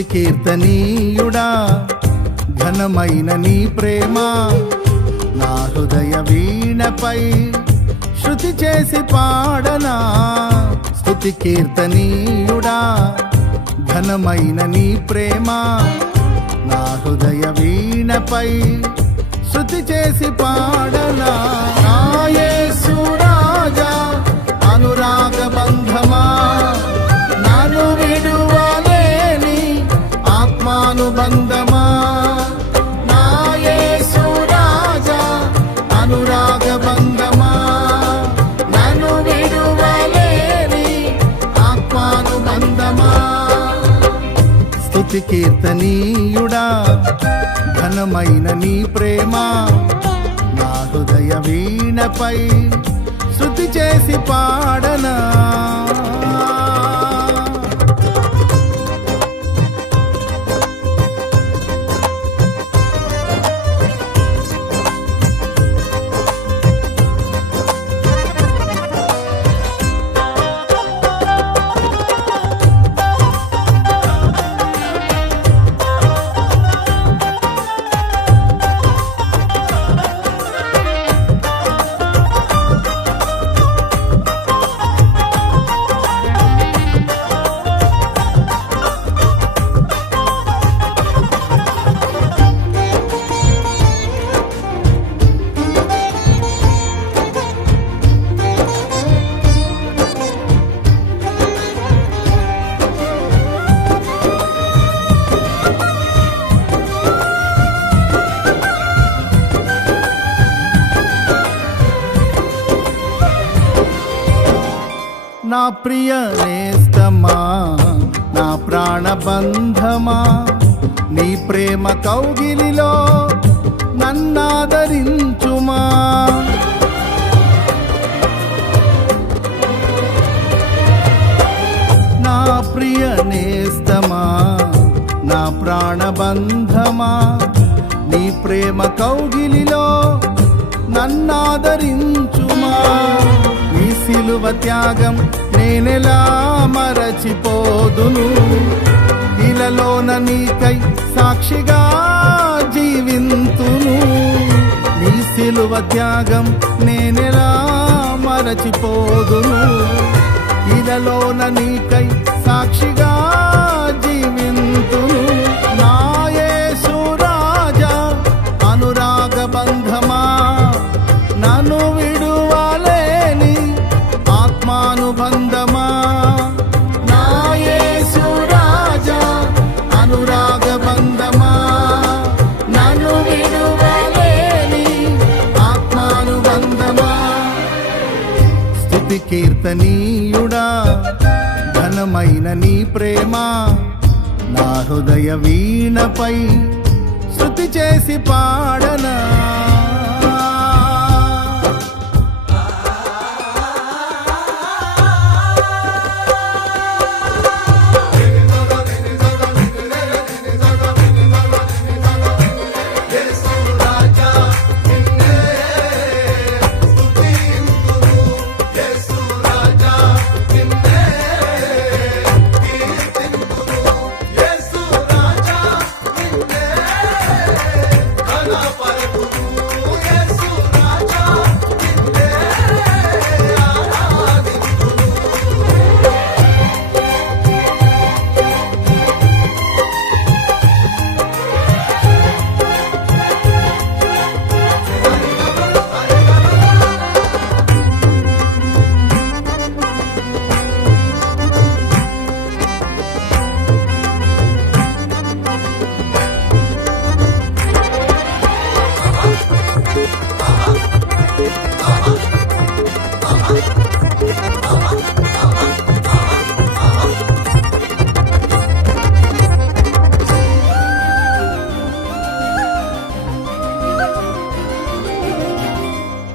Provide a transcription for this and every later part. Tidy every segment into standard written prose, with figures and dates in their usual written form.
స్తుతి కీర్తనీయుడా ఘనమైన నీ ప్రేమ నా హృదయ వీణపై శృతి చేసి పాడనా. స్తుతి కీర్తనీయుడా ఘనమైన నీ ప్రేమ నా హృదయ వీణపై శృతి చేసి పాడనా. నా యేసు రాజా అనురాగ బంధమా నన్ను విడువలేని ఆత్మానుబంధమా. నా యేసు రాజా అనురాగ బంధమా నన్ను విడువలేని ఆత్మానుబంధమా. స్తుతి కీర్తనీయుడా ఘనమైన నీ ప్రేమ నా హృదయ వీణపై శృతి చేసి పాడనా. నా ప్రియ నేస్తమా నా ప్రాణబంధమా నీ ప్రేమ కౌగిలిలో నన్నాదరించుమా. నా ప్రియ నేస్తమా నా ప్రాణబంధమా నీ ప్రేమ కౌగిలిలో నన్నాదరించుమా. నీ సిలువ త్యాగం నేనెలా మరచిపోదును, ఇలలోన నీకై సాక్షిగా జీవింతును. నీ సిలువ త్యాగం నేనెలా మరచిపోదును, ఇలలోన నీకై సాక్షిగా జీవింతును. నా యేసు రాజా అనురాగ బంధమా నన్ను విడువలేని ఆత్మానుబంధమా. నా యేసు రాజా అనురాగ బంధమా నన్ను విడువలేని ఆత్మానుబంధమా. స్తుతి కీర్తనీయుడా ఘనమైన నీ ప్రేమ నా హృదయ వీణపై శృతి చేసి పాడనా.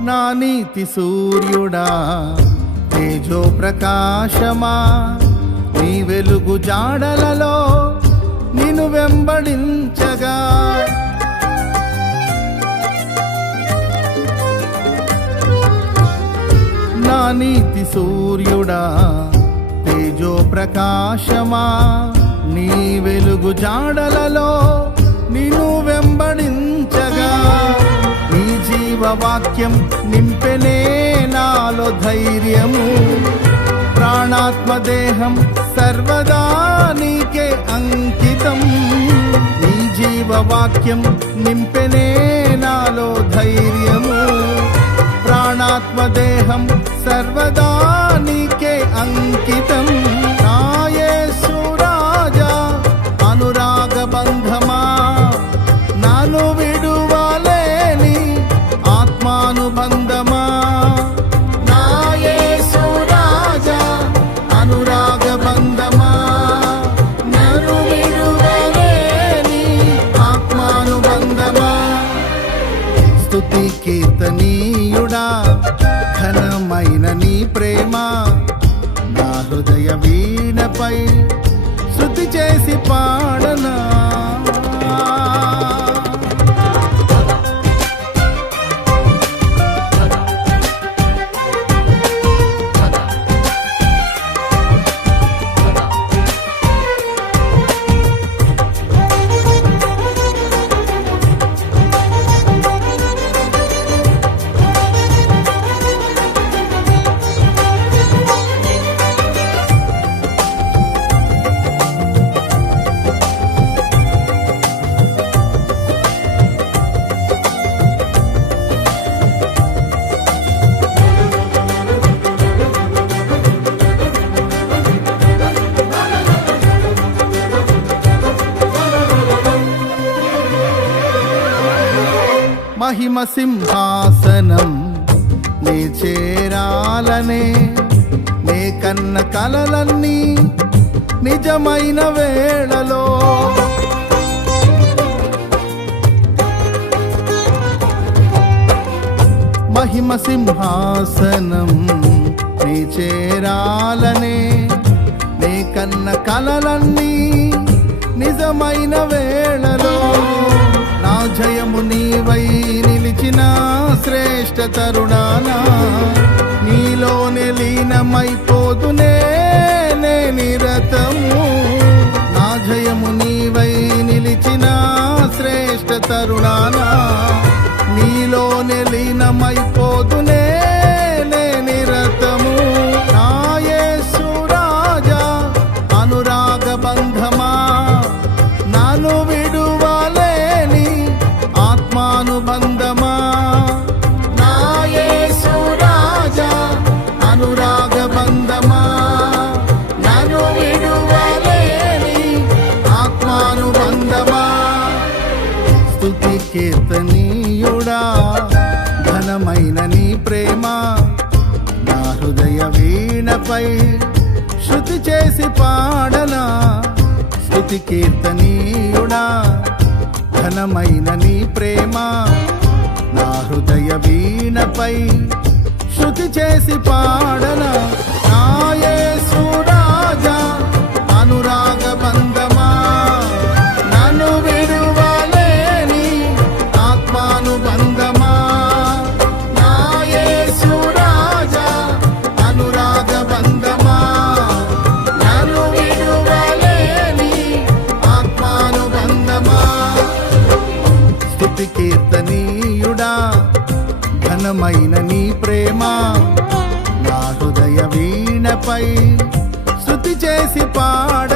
నా నీతి సూర్యుడా తేజో ప్రకాశమా నీ వెలుగు జాడలలో నిన్ను వెంబడించగా. నా నీతి సూర్యుడా తేజో ప్రకాశమా నీ వెలుగు జాడలలో నిన్ను వెంబడించగా నీ జీవవాక్యం నింపెనే నాలో ధైర్యము. ప్రాణాత్మ దేహం సర్వదా నీకే అంకితం. నీ జీవవాక్యం నింపెనే నాలో ధైర్యము. ప్రాణాత్మ దేహం సర్వదా నీకే అంకితం. నా యేసు రాజా అనురాగ బంధమా, నన్ను విడువలేని ఆత్మానుబంధమా. నా యేసు రాజా అనురాగ బంధమా, నన్ను విడువలేని ఆత్మానుబంధమా. స్తుతి కీర్తనీయుడా ఘనమైన నీ ప్రేమ నా హృదయ వీణపై శృతి చేసి పాడనా. మహిమ సింహాసనం నే చేరాలనే నే కన్న కలలన్నీ నిజమైన వేళలో. మహిమ సింహాసనం నే చేరాలనే నే కన్న కలలన్నీ నిజమైన వేళలో. నా జయము నీవై నిలిచిన శ్రేష్ఠ తరుణానా, నీలోనే లీనమైపోదునే నే నిరతము. నా జయము నీవై నిలిచిన శ్రేష్ఠ తరుణానా, నీలోనే లీనమైపోదునే నే నిరతము. నా యేసు రాజా అనురాగ బంధమా, నన్ను విడువలేని ఆత్మానుబంధమా. నా యేసు రాజా అనురాగ బంధమా, నన్ను విడువలేని ఆత్మానుబంధమా. స్తుతి కీర్తనీయుడా ఘనమైన నీ ప్రేమ నా హృదయ వీణపై శృతి చేసి పాడనా. స్తుతి కీర్తనీయుడా ఘనమైన నీ ప్రేమ నా హృదయ వీణపై శృతి చేసి పాడనా. నా యేసు రాజా అనురాగ బంధమా, నన్ను విడువలేని ఆత్మానుబంధమా. నా యేసు రాజా అనురాగ బంధమా, నన్ను విడువలేని ఆత్మానుబంధమా. స్తుతి కీర్తనీయుడా ఘనమైన నీ ప్రేమ నా హృదయ వీణపై శృతి చేసి పాడ